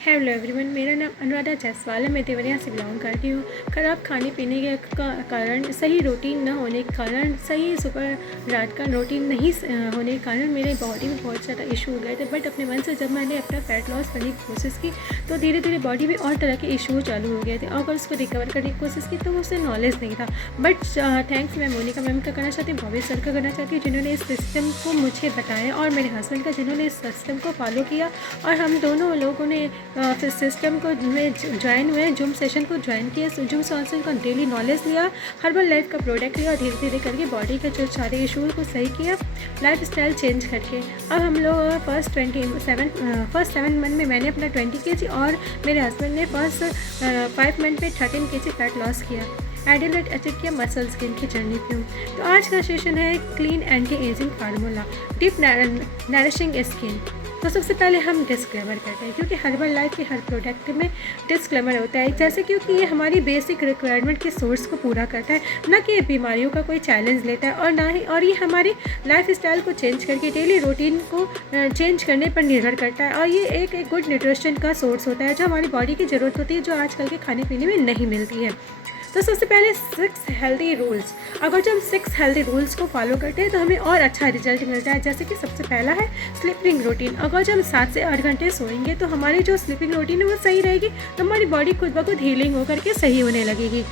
Hello everyone, मेरा नाम अनुराधा जायसवाल है। मैं देवरिया से बिलोंग करती हूँ। ख़राब खाने पीने के कारण, सही रूटीन न होने के कारण, सही सुबह रात का रूटीन नहीं होने के कारण मेरे बॉडी में बहुत ज़्यादा इशू हो गए थे। बट अपने मन से जब मैंने अपना फैट लॉस करने की कोशिश की तो धीरे धीरे बॉडी में और तरह के इशू चालू हो गए थे। और उसको रिकवर करने की कोशिश की तो मुझसे नॉलेज नहीं था। बट थैंक्स मैं मोनिका मैम का करना चाहती हूँ, भवेश सर का करना चाहती हूँ, जिन्होंने इस सिस्टम को मुझे बताया, और मेरे हस्बैंड का जिन्होंने इस सिस्टम को फॉलो किया। और हम दोनों लोगों ने फिर सिस्टम को में ज्वाइन हुए, जूम सेशन को ज्वाइन किया, जूम सेशन का डेली नॉलेज लिया, हर्बल लाइफ का प्रोडक्ट लिया और धीरे धीरे करके बॉडी के जो सारे इशूज़ को सही किया, लाइफ स्टाइल चेंज करके। अब हम लोग फर्स्ट 7 मंथ में मैंने अपना 20 kg और मेरे हस्बैंड ने फर्स्ट 5 मंथ में 13 kg फैट लॉस किया, एडिलेट अचीव किया, मसल स्किन की जर्नी पे हूँ। तो आज का सेशन है clean anti ageing formula, deep nourishing skin. तो सबसे पहले हम डिस्क्लेमर करते हैं, क्योंकि हर्बल लाइफ के हर प्रोडक्ट में डिस्क्लेमर होता है, जैसे क्योंकि ये हमारी बेसिक रिक्वायरमेंट के सोर्स को पूरा करता है, ना कि ये बीमारियों का कोई चैलेंज लेता है, और ना ही और ये हमारी लाइफ स्टाइल को चेंज करके डेली रूटीन को चेंज करने पर निर्भर करता है। और ये एक गुड न्यूट्रिशन का सोर्स होता है जो हमारी बॉडी की ज़रूरत होती है, जो आजकल के खाने पीने में नहीं मिलती है। तो सबसे पहले 6 हेल्दी रूल्स, अगर जो हम 6 हेल्दी रूल्स को फॉलो करते हैं तो हमें और अच्छा रिजल्ट मिलता है। जैसे कि सबसे पहला है स्लीपिंग रूटीन। अगर जो हम 7 से 8 घंटे सोएंगे तो हमारी जो स्लीपिंग रूटीन है वो सही रहेगी, तो हमारी बॉडी खुद ब खुद हीलिंग होकर के सही होने लगेगी।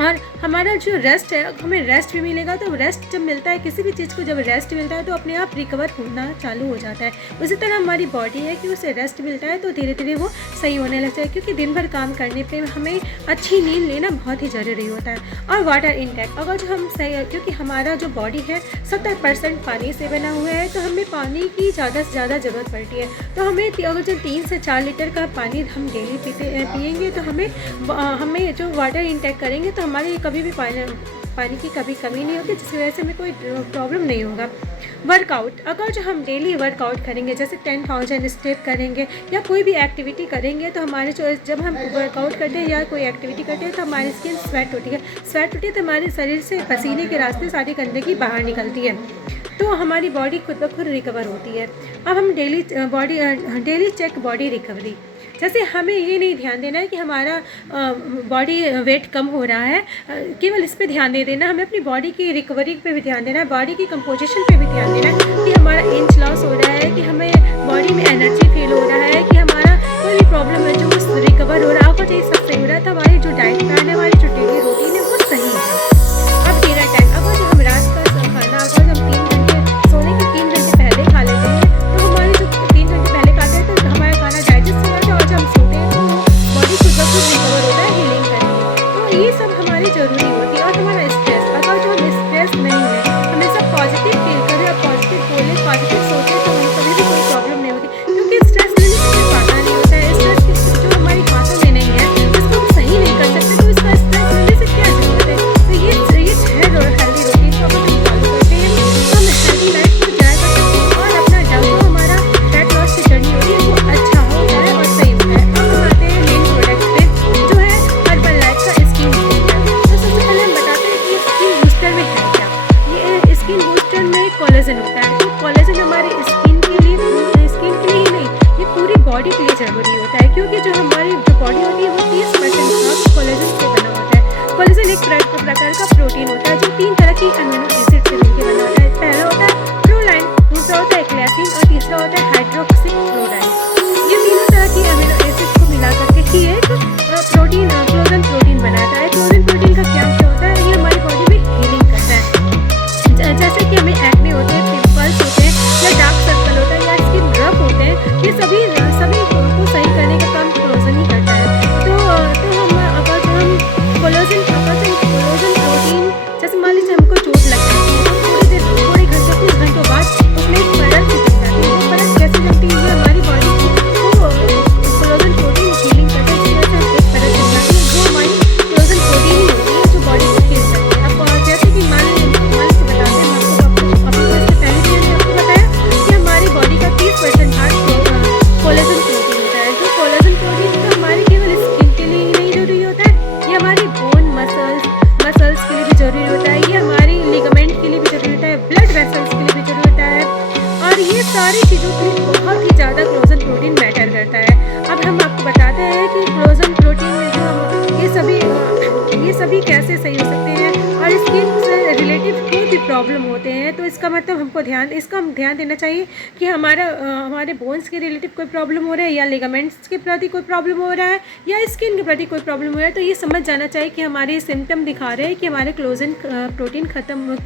और हमारा जो रेस्ट है, हमें रेस्ट भी मिलेगा। तो रेस्ट जब मिलता है, किसी भी चीज़ को जब रेस्ट मिलता है तो अपने आप रिकवर होना चालू हो जाता है। उसी तरह हमारी बॉडी है कि उसे रेस्ट मिलता है तो धीरे धीरे वो सही होने लगता है, क्योंकि दिन भर काम करने पे हमें अच्छी नींद लेना बहुत ही ज़रूरी होता है। और वाटर इनटेक, अगर जो हम सही, क्योंकि हमारा जो बॉडी है 70% पानी से बना हुआ है, तो हमें पानी की ज़्यादा से ज़्यादा ज़रूरत पड़ती है। तो हमें अगर जो 3 से 4 लीटर का पानी हम डेली पिएंगे तो हमें जो वाटर इनटेक करेंगे तो हमारे कभी भी पानी की कभी कमी नहीं होगी, जिसकी वजह से हमें कोई प्रॉब्लम नहीं होगा। वर्कआउट, अगर जो हम डेली वर्कआउट करेंगे, जैसे 10,000 स्टेप करेंगे या कोई भी एक्टिविटी करेंगे, तो हमारे जो जब हम वर्कआउट करते हैं या कोई एक्टिविटी करते हैं तो हमारी स्किन स्वेट होती है तो हमारे शरीर से पसीने के रास्ते सारी गंदगी बाहर निकलती है, तो हमारी बॉडी खुद ब खुद रिकवर होती है। अब हम डेली चेक बॉडी रिकवरी, जैसे हमें ये नहीं ध्यान देना है कि हमारा बॉडी वेट कम हो रहा है, केवल इस पे ध्यान दे देना, हमें अपनी बॉडी की रिकवरी पे भी ध्यान देना है, बॉडी की कंपोजिशन पे भी ध्यान देना है, कि हमारा इंच लॉस हो रहा है, कि हमें बॉडी में एनर्जी फील हो रहा है, कि हमारा कोई भी प्रॉब्लम है जो वो रिकवर हो रहा है। और ये सब सही हो रहा है तो हमारी जो डाइट प्लान है, हमारी जो डेली रूटीन है वो सही है। अब डिनर टाइम, अगर जो हम रात का खाना अगर हम 3 घंटे सोने के 3 घंटे पहले खा लेते हैं तो हमारे जो 3 घंटे पहले खाते हैं तो हमारा खाना डाइजेस्ट हो जाता है, और जब हम सोते हैं तो बॉडी खुद ब खुद रिकवर होता है हीलिंग करके। तो ये सब हमारी ज़रूरी होती है। और हमारा स्ट्रेस, अगर जो हम स्ट्रेस नहीं है, हमेशा पॉजिटिव फील करें और पॉजिटिव बोलें, पॉजिटिव सोचें, तो हमें कभी भी कोई प्रॉब्लम नहीं होती, क्योंकि स्ट्रेस लेने से कोई फायदा नहीं होता है। स्ट्रेस जो हमारी हाथों में नहीं है, इसको हम सही नहीं कर सकते, तो इसका स्ट्रेस लेने से क्या ज़रूरत है। तो ये है हेल्दी रूटीन को अगर हम फॉलो करते हैं तो हम हेल्दी लाइफ को जाया कर सकते हैं, और अपना जो हमारा फैट लॉस की जर्नी होती है वो अच्छा होता है और सही होता है। अब हम आते हैं मेन प्रोडक्ट पे, जो है हर्बल लाइफ का स्किन बूस्टर। तो सबसे पहले हम बताते हैं कि स्किन बूस्टर में है क्या। ये स्किन बूस्टर में कोलेजन होता है, तो कोलेजन हमारे स्किन के लिए ही नहीं, ये पूरी बॉडी के लिए ज़रूरी होता है, क्योंकि जो हमारी जो बॉडी होती है वो 30% कोलेजन से बना होता है। कोलेजन एक प्रकार का प्रोटीन होता है जो 3 तरह की अमीनो एसिड से मिलकर बना होता है। पहला होता है प्रोलाइन, दूसरा होता है ग्लाइसिन और तीसरा होता है हाइड्रोक्सी क्लोराइड। ये तीनों तरह की अमीनो एसिड को मिला करके ही एक प्रोटीन कोलेजन प्रोटीन बनाता है। कोलेजन प्रोटीन का क्या होता है, ये हमारी बॉडी में हीलिंग करता है। जैसे कि हमें एक्ने होते हैं, पिंपल्स होते हैं, या डार्क सर्कल होता है, या स्किन रफ होते हैं, ये सभी को सही करने का काम कोलेजन ही करता है। तो हम कोलेजन प्रोटीन, जैसे मान लीजिए हमको चोट लग जाती है तो थोड़े घंटों कुछ घंटों बाद उसमें एक परत जम जाती है। वो परत कैसे जमती है, हमारी प्रॉब्लम होते हैं, तो इसका मतलब हमको ध्यान देना चाहिए कि हमारे बोन्स के रिलेटिव कोई प्रॉब्लम हो रहा है, या लिगामेंट्स के प्रति कोई प्रॉब्लम हो रहा है, या स्किन के प्रति कोई प्रॉब्लम हो रहा है। तो ये समझ जाना चाहिए कि हमारे सिम्टम दिखा रहे हैं कि हमारे कोलेजन प्रोटीन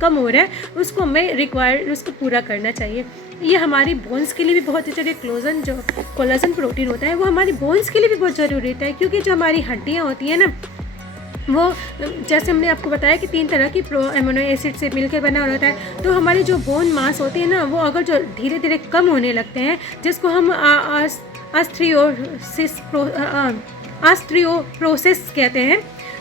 कम हो रहा है, उसको हमें उसको पूरा करना चाहिए। ये हमारी बोन्स के लिए भी बहुत ज़रूरी है। जो कोलेजन प्रोटीन होता है वो हमारी बोन्स के लिए भी बहुत ज़रूरी होता है, क्योंकि जो हमारी हड्डियाँ होती हैं ना, वो जैसे हमने आपको बताया कि 3 तरह की अमीनो एसिड से मिलकर बना होता है। तो हमारे जो बोन मास होते हैं ना, वो अगर जो धीरे धीरे कम होने लगते हैं, जिसको हम ऑस्टियोप्रोसिस कहते हैं,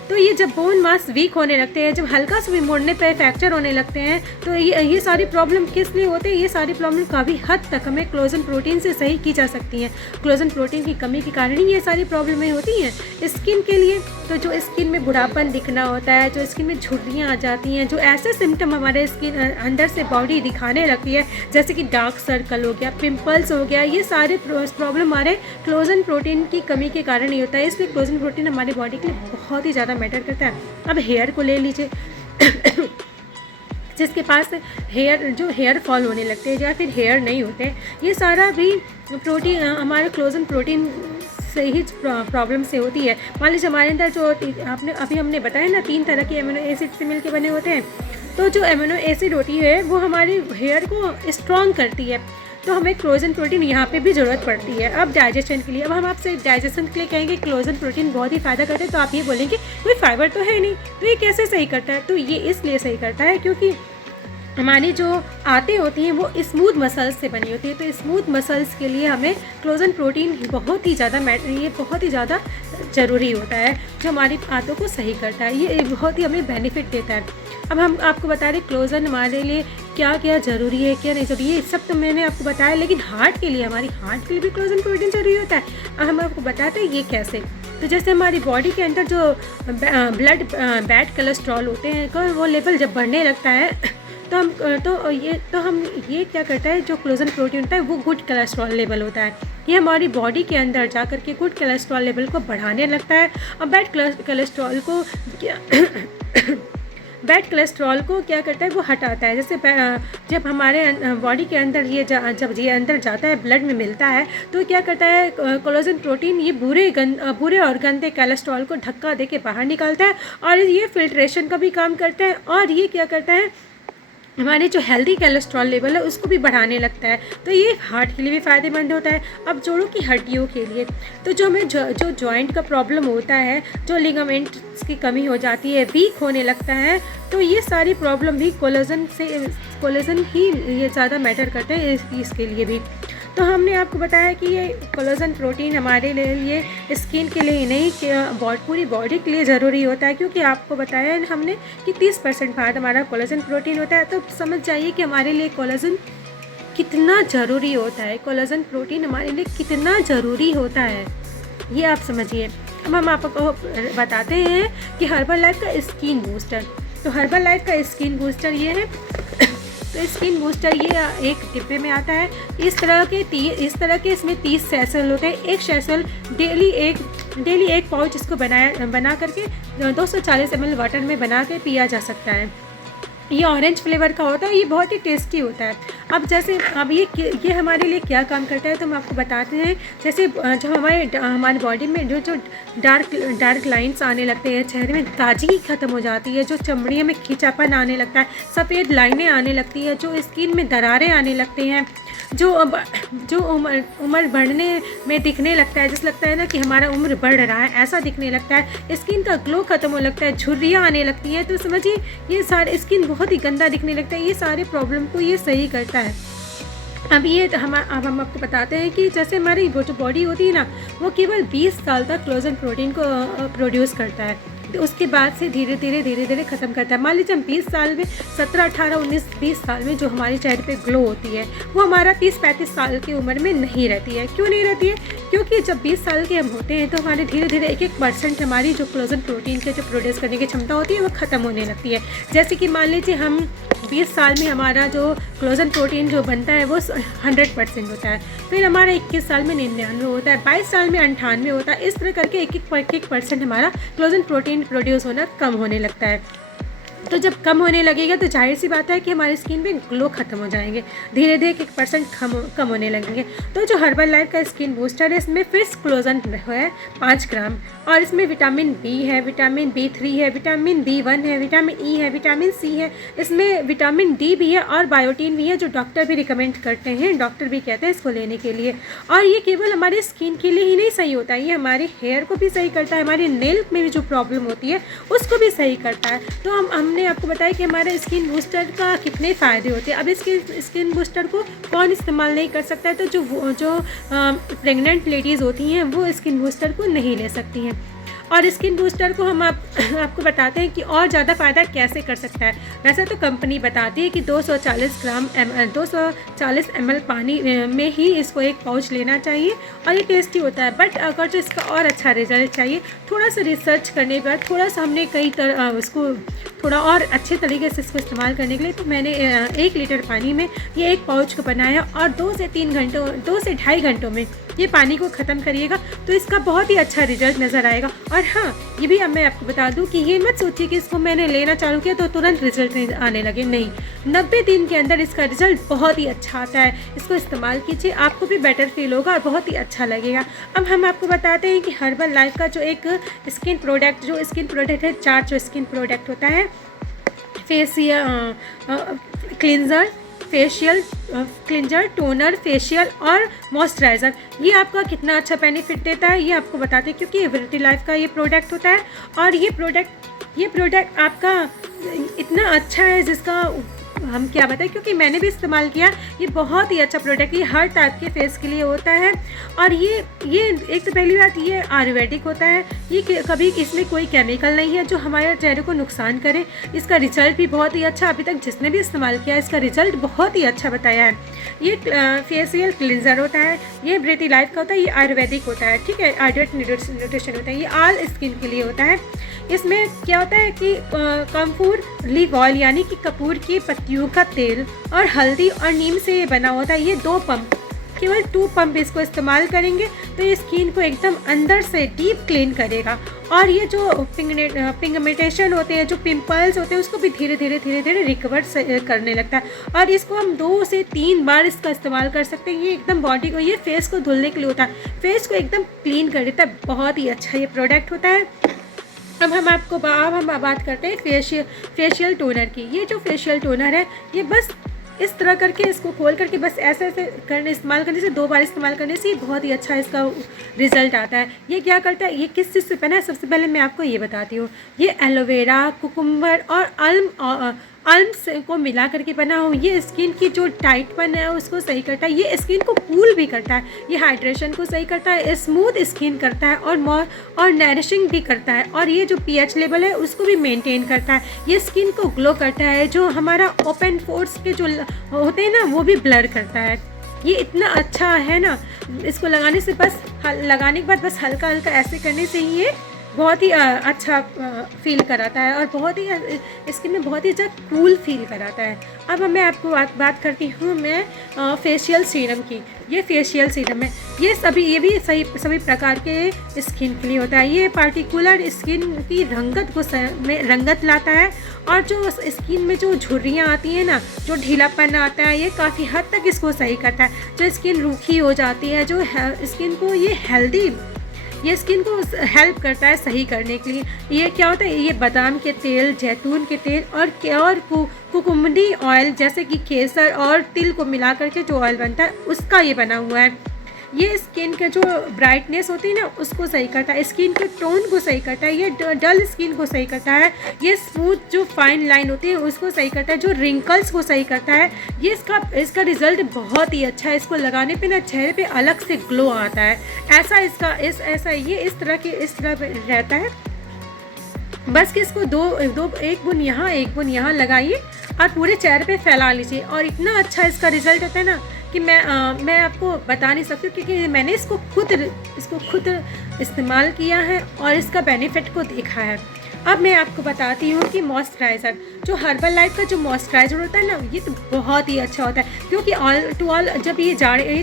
तो ये जब बोन मास वीक होने लगते हैं, जब हल्का सा भी मोड़ने पे फ्रैक्चर होने लगते हैं, तो ये सारी प्रॉब्लम किस लिए होते हैं? ये सारी प्रॉब्लम काफ़ी हद तक हमें कोलेजन प्रोटीन से सही की जा सकती हैं। कोलेजन प्रोटीन की कमी के कारण ही ये सारी प्रॉब्लमें होती हैं। स्किन के लिए तो जो स्किन में बुढ़ापन दिखना होता है, जो स्किन में झुर्रियाँ आ जाती हैं, जो ऐसे सिम्टम हमारे स्किन अंदर से बॉडी दिखाने लगती है, जैसे कि डार्क सर्कल हो गया, पिंपल्स हो गया, ये सारे प्रॉब्लम हमारे कोलेजन प्रोटीन की कमी के कारण ही होता है। इसलिए कोलेजन प्रोटीन हमारी बॉडी के लिए बहुत ही ज़्यादा मैटर करता है। अब हेयर को ले लीजिए जिसके पास हेयर फॉल होने लगते हैं या फिर हेयर नहीं होते, ये सारा भी प्रोटीन हमारे कोलेजन प्रोटीन से ही प्रॉब्लम से होती है। मान लीजिए हमारे अंदर जो हमने बताया ना, 3 तरह के अमीनो एसिड से मिलके बने होते हैं, तो जो अमीनो एसिड होती है वो हमारी हेयर को स्ट्रॉन्ग करती है। तो हमें कोलेजन प्रोटीन यहाँ पे भी ज़रूरत पड़ती है। अब डाइजेशन के लिए, अब हम आपसे डाइजेशन के लिए कहेंगे कोलेजन प्रोटीन बहुत ही फ़ायदा करते हैं, तो आप ये बोलेंगे कोई फाइबर तो है नहीं, तो ये कैसे सही करता है? तो ये इसलिए सही करता है क्योंकि हमारी जो आंतें होती हैं वो स्मूथ मसल्स से बनी होती है। तो स्मूथ मसल्स के लिए हमें कोलेजन प्रोटीन बहुत ही ज़्यादा ज़रूरी होता है, जो हमारी आंतों को सही करता है। ये बहुत ही हमें बेनिफिट देता है। अब हम आपको बता रहे कोलेजन हमारे लिए क्या क्या ज़रूरी है, क्या नहीं ज़रूरी है, ये सब तो मैंने आपको बताया। लेकिन हार्ट के लिए भी कोलेजन प्रोटीन ज़रूरी होता है। अब हम आपको बताते हैं ये कैसे। तो जैसे हमारी बॉडी के अंदर जो बैड कोलेस्ट्रॉल होते हैं, वो लेवल जब बढ़ने लगता है, तो हम ये क्या करता है, जो कोलेजन प्रोटीन होता है वो गुड कोलेस्ट्रॉल लेवल होता है। ये हमारी बॉडी के अंदर जा कर के गुड कोलेस्ट्रॉल लेवल को बढ़ाने लगता है। और बैड कोलेस्ट्रॉल को क्या करता है, वो हटाता है। जैसे जब हमारे बॉडी के अंदर जब ये अंदर जाता है, ब्लड में मिलता है, तो क्या करता है कोलेजन प्रोटीन, ये बुरे और गंदे कोलेस्ट्रॉल को धक्का दे के बाहर निकालता है, और ये फिल्ट्रेशन का भी काम करता है। और ये क्या करता है, हमारे जो हेल्दी कोलेस्ट्रॉल लेवल है उसको भी बढ़ाने लगता है। तो ये हार्ट के लिए भी फ़ायदेमंद होता है। अब जोड़ों की हड्डियों के लिए, तो जो हमें जो जॉइंट का प्रॉब्लम होता है, जो लिगामेंट्स की कमी हो जाती है, वीक होने लगता है, तो ये सारी प्रॉब्लम भी कोलेजन ही ये ज़्यादा मैटर करते हैं इसके लिए भी। तो हमने आपको बताया कि ये कोलेजन प्रोटीन हमारे लिए स्किन के लिए नहीं, पूरी बॉडी के लिए ज़रूरी होता है, क्योंकि आपको बताया है हमने कि 30% पार्ट हमारा कोलेजन प्रोटीन होता है। तो समझ जाइए कि हमारे लिए कोलेजन कितना ज़रूरी होता है, कोलेजन प्रोटीन हमारे लिए कितना ज़रूरी होता है, ये आप समझिए। अब हम आपको बताते हैं कि हर्बल लाइफ का स्किन बूस्टर। तो हर्बल लाइफ का स्किन बूस्टर ये है। तो स्किन बूस्टर ये एक डिब्बे में आता है। इस तरह के इसमें 30 सैशल होते हैं। एक सैशल डेली एक पाउच इसको बना करके 240 ml वाटर में बना के पिया जा सकता है। ये ऑरेंज फ्लेवर का होता है, ये बहुत ही टेस्टी होता है। अब ये हमारे लिए क्या काम करता है, तो हम आपको बताते हैं। जैसे जब हमारी बॉडी में जो डार्क लाइंस आने लगते हैं, चेहरे में ताजगी खत्म हो जाती है, जो चमड़ियों में खिंचापन आने लगता है, सफ़ेद लाइनें आने लगती है, जो स्किन में दरारें आने लगती हैं, जो उम्र बढ़ने में दिखने लगता है, जैसे लगता है ना कि हमारा उम्र बढ़ रहा है, ऐसा दिखने लगता है, स्किन का ग्लो खत्म होने लगता है, झुर्रियाँ आने लगती हैं, तो समझिए ये सारे स्किन बहुत ही गंदा दिखने लगता है। ये सारे प्रॉब्लम को ये सही करता है। अब हम आपको बताते हैं कि जैसे हमारी जो बॉडी होती है ना, वो केवल 20 साल तक कोलेजन प्रोटीन को प्रोड्यूस करता है। तो उसके बाद से धीरे धीरे ख़त्म करता है। मान लीजिए हम 20 साल में 17, 18, 19, 20 साल में जो हमारे चेहरे पे ग्लो होती है, वो हमारा 30-35 साल की उम्र में नहीं रहती है। क्यों नहीं रहती है? क्योंकि जब 20 साल के हम होते हैं तो हमारे धीरे धीरे 1% हमारी जो कोलेजन प्रोटीन के जो प्रोड्यूस करने की क्षमता होती है वो ख़त्म होने लगती है। जैसे कि मान लीजिए हम 20 साल में हमारा जो कोलेजन प्रोटीन जो बनता है वो 100% होता है, फिर हमारा 21 साल में 99 होता है, 22 साल में 98 होता है। इस तरह करके 1% हमारा कोलेजन प्रोटीन प्रोड्यूस होना कम होने लगता है। तो जब कम होने लगेगा तो जाहिर सी बात है कि हमारी स्किन पे ग्लो ख़त्म हो जाएंगे, धीरे धीरे 1% कम होने लगेंगे। तो जो हर्बल लाइफ का स्किन बूस्टर है, इसमें फिश क्लोजन है 5 ग्राम, और इसमें विटामिन बी है, विटामिन B3 है, विटामिन B1 है, विटामिन ई है, विटामिन सी है, इसमें विटामिन डी भी है और बायोटीन भी है, जो डॉक्टर भी रिकमेंड करते हैं, डॉक्टर भी कहते हैं इसको लेने के लिए। और ये केवल हमारे स्किन के लिए ही नहीं सही होता है, ये हमारे हेयर को भी सही करता है, हमारी नेल में भी जो प्रॉब्लम होती है उसको भी सही करता है। तो हमने आपको बताया कि हमारे स्किन बूस्टर का कितने फ़ायदे होते हैं। अब इसके स्किन बूस्टर को कौन इस्तेमाल नहीं कर सकता है, तो जो प्रेग्नेंट लेडीज़ होती हैं वो स्किन बूस्टर को नहीं ले सकती हैं। और स्किन बूस्टर को हम आपको बताते हैं कि और ज़्यादा फ़ायदा कैसे कर सकता है। वैसे तो कंपनी बताती है कि 240 ml पानी में ही इसको एक पाउच लेना चाहिए और ये टेस्टी होता है। बट अगर जो इसका और अच्छा रिजल्ट चाहिए, थोड़ा सा रिसर्च करने के बाद थोड़ा सा हमने उसको थोड़ा और अच्छे तरीके से इसको इस्तेमाल करने के लिए, तो मैंने 1 लीटर पानी में ये एक पाउच को बनाया और 2 से 2.5 घंटों में ये पानी को ख़त्म करिएगा तो इसका बहुत ही अच्छा रिजल्ट नज़र आएगा। और हाँ, ये भी अब मैं आपको बता दूं कि ये मत सोचिए कि इसको मैंने लेना चालू किया तो तुरंत रिजल्ट आने लगे, नहीं, 90 दिन के अंदर इसका रिजल्ट बहुत ही अच्छा आता है। इसको इस्तेमाल कीजिए, आपको भी बेटर फील होगा और बहुत ही अच्छा लगेगा। अब हम आपको बताते हैं कि हर्बल लाइफ का जो एक स्किन प्रोडक्ट है, 4 जो स्किन प्रोडक्ट होता है, फेशियल क्लिंजर, टोनर, फेशियल और मॉइस्चराइज़र, ये आपका कितना अच्छा बेनिफिट देता है ये आपको बताते हैं, क्योंकि एवरीडे लाइफ का ये प्रोडक्ट होता है। और ये प्रोडक्ट आपका इतना अच्छा है जिसका हम क्या बताएं, क्योंकि मैंने भी इस्तेमाल किया। ये बहुत ही अच्छा प्रोडक्ट, ये हर टाइप के फेस के लिए होता है। और ये एक तो पहली बात, ये आयुर्वेदिक होता है, ये कभी इसमें कोई केमिकल नहीं है जो हमारे चेहरे को नुकसान करे। इसका रिजल्ट भी बहुत ही अच्छा, अभी तक जिसने भी इस्तेमाल किया इसका रिजल्ट बहुत ही अच्छा बताया है। ये फेशियल क्लिंजर होता है, ये ब्रिटी लाइफ का होता है, ये आयुर्वेदिक होता है, ठीक है, आयुर्वेदिक न्यूट्रिशन होता है, ये ऑल स्किन के लिए होता है। इसमें क्या होता है कि कम्फूर लीफ ऑयल यानी कि कपूर की पत्तियों का तेल और हल्दी और नीम से ये बना होता है। ये 2 पंप, केवल 2 पंप इसको इस्तेमाल करेंगे तो ये स्किन को एकदम अंदर से डीप क्लीन करेगा। और ये जो पिगमेंटेशन होते हैं, जो पिंपल्स होते हैं, उसको भी धीरे धीरे रिकवर करने लगता है। और इसको हम 2 से 3 बार इसका इस्तेमाल कर सकते हैं। ये एकदम बॉडी को, ये फेस को धुलने के लिए होता है, फेस को एकदम क्लीन कर देता है। बहुत ही अच्छा ये प्रोडक्ट होता है। अब हम बात करते हैं फेशियल टोनर की। ये जो फेशियल टोनर है, ये बस इस तरह करके इसको खोल करके बस ऐसे इस्तेमाल करने से, 2 बार इस्तेमाल करने से बहुत ही अच्छा इसका रिजल्ट आता है। ये क्या करता है, ये किस चीज़ से बना है, सबसे पहले मैं आपको ये बताती हूँ। ये एलोवेरा, कुकुम्बर और आल्म को मिला करके बना हो। ये स्किन की जो टाइटपन है उसको सही करता है, ये स्किन को कूल भी करता है, ये हाइड्रेशन को सही करता है, स्मूथ स्किन करता है और नरिशिंग भी करता है। और ये जो pH लेवल है उसको भी मेंटेन करता है। ये स्किन को ग्लो करता है, जो हमारा ओपन पोर्स के जो होते हैं ना वो भी ब्लर करता है। ये इतना अच्छा है ना, इसको लगाने के बाद बस हल्का हल्का ऐसे करने से ही ये बहुत ही अच्छा फील कराता है और बहुत ही स्किन में बहुत ही अच्छा कूल फील कराता है। अब मैं आपको बात करती हूँ मैं फेशियल सीरम की। ये फेशियल सीरम है, ये भी सभी प्रकार के स्किन के लिए होता है। ये पार्टिकुलर स्किन की रंगत लाता है और जो स्किन में जो झुर्रियाँ आती हैं ना, जो ढीलापन आता है, ये काफ़ी हद तक इसको सही करता है। जो स्किन रूखी हो जाती है, जो स्किन को ये स्किन को हेल्प करता है सही करने के लिए। ये क्या होता है, ये बादाम के तेल, जैतून के तेल और कुकुम्बरी ऑयल जैसे कि केसर और तिल को मिला करके जो ऑयल बनता है उसका ये बना हुआ है। ये स्किन के जो ब्राइटनेस होती है ना उसको सही करता है, स्किन के टोन को सही करता है, ये डल स्किन को सही करता है, ये स्मूथ जो फाइन लाइन होती है उसको सही करता है, जो रिंकल्स को सही करता है। ये इसका रिजल्ट बहुत ही अच्छा है। इसको लगाने पे ना चेहरे पे अलग से ग्लो आता है। ये इस तरह रहता है। बस कि इसको एक बुन यहाँ लगाइए और पूरे चेहरे पे फैला लीजिए और इतना अच्छा इसका रिजल्ट आता है ना कि मैं आपको बता नहीं सकती, क्योंकि मैंने इसको खुद इस्तेमाल किया है और इसका बेनिफिट को देखा है। अब मैं आपको बताती हूँ कि मॉइस्चराइज़र, जो हर्बल लाइफ का जो मॉइस्चराइज़र होता है ना, ये तो बहुत ही अच्छा होता है, क्योंकि ऑल टू ऑल जब ये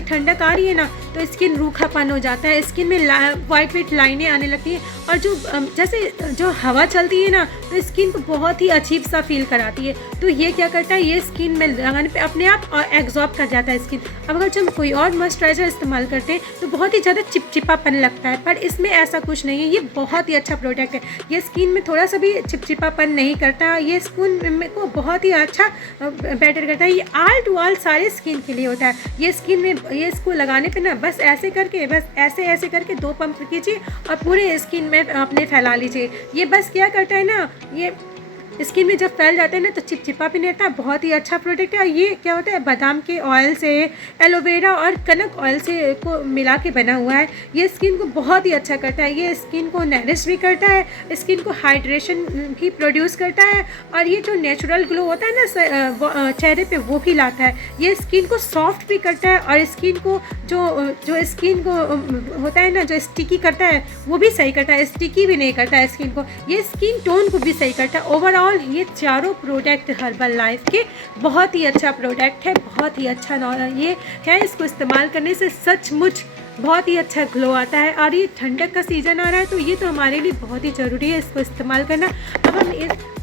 ठंडक आ रही है ना, तो स्किन रूखापन हो जाता है, स्किन में वाइट लाइनें आने लगती हैं, और जो जैसे जो हवा चलती है ना, तो स्किन को बहुत ही अजीब सा फील कराती है। तो ये क्या करता है, ये स्किन में लगाने पे अपने आप एब्जॉर्ब कर जाता है स्किन। अब अगर जब कोई और मॉइस्चराइज़र इस्तेमाल करते हैं तो बहुत ही ज़्यादा चिपचिपापन लगता है, पर इसमें ऐसा कुछ नहीं है। ये बहुत ही अच्छा प्रोडक्ट है, ये स्किन में थोड़ा सा भी चिपचिपापन नहीं करता, ये स्किन को बहुत ही अच्छा बेटर करता है। ये ऑल टू ऑल सारे स्किन के लिए होता है। ये स्किन में ये इसको लगाने पे ना बस ऐसे करके, बस ऐसे करके 2 पंप कीजिए और पूरे स्किन में अपने फैला लीजिए। ये बस क्या करता है ना, ये स्किन में जब फैल जाता है ना तो चिपचिपा भी नहीं रहता। बहुत ही अच्छा प्रोडक्ट है। ये क्या होता है, बादाम के ऑयल से, एलोवेरा और कनक ऑयल से को मिला के बना हुआ है। ये स्किन को बहुत ही अच्छा करता है, ये स्किन को नरिश भी करता है, स्किन को हाइड्रेशन भी प्रोड्यूस करता है, और ये जो नेचुरल ग्लो होता है ना चेहरे पे, वो भी लाता है। ये स्किन को सॉफ्ट भी करता है, और स्किन को जो स्किन को होता है ना, जो स्टिकी करता है, वो भी सही करता है, स्टिकी भी नहीं करता है स्किन को। ये स्किन टोन को भी सही करता है। ओवरऑल ये चारों प्रोडक्ट हर्बल लाइफ के बहुत ही अच्छा प्रोडक्ट है, बहुत ही अच्छा ये है। इसको इस्तेमाल करने से सचमुच बहुत ही अच्छा ग्लो आता है, और ये ठंडक का सीज़न आ रहा है, तो ये तो हमारे लिए बहुत ही ज़रूरी है इसको इस्तेमाल करना। अब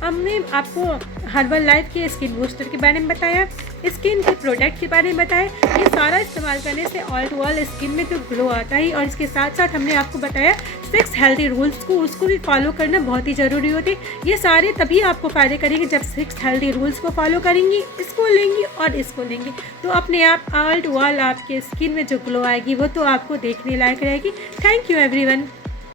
हमने आपको हर्बल लाइफ के स्किन बूस्टर के बारे में बताया, स्किन के प्रोडक्ट के बारे में बताया। ये सारा इस्तेमाल करने से ऑल टू ऑल स्किन में तो ग्लो आता ही, और इसके साथ साथ हमने आपको बताया 6 हेल्दी रूल्स को, उसको भी फॉलो करना बहुत ही ज़रूरी होती है। ये सारे तभी आपको फ़ायदे करेंगे जब 6 हेल्दी रूल्स को फॉलो करेंगी, इसको लेंगी और इसको लेंगी, तो अपने आप ऑल टू ऑल आपके स्किन में जो ग्लो आएगी वो तो आपको देखने लायक रहेगी। Thank you everyone.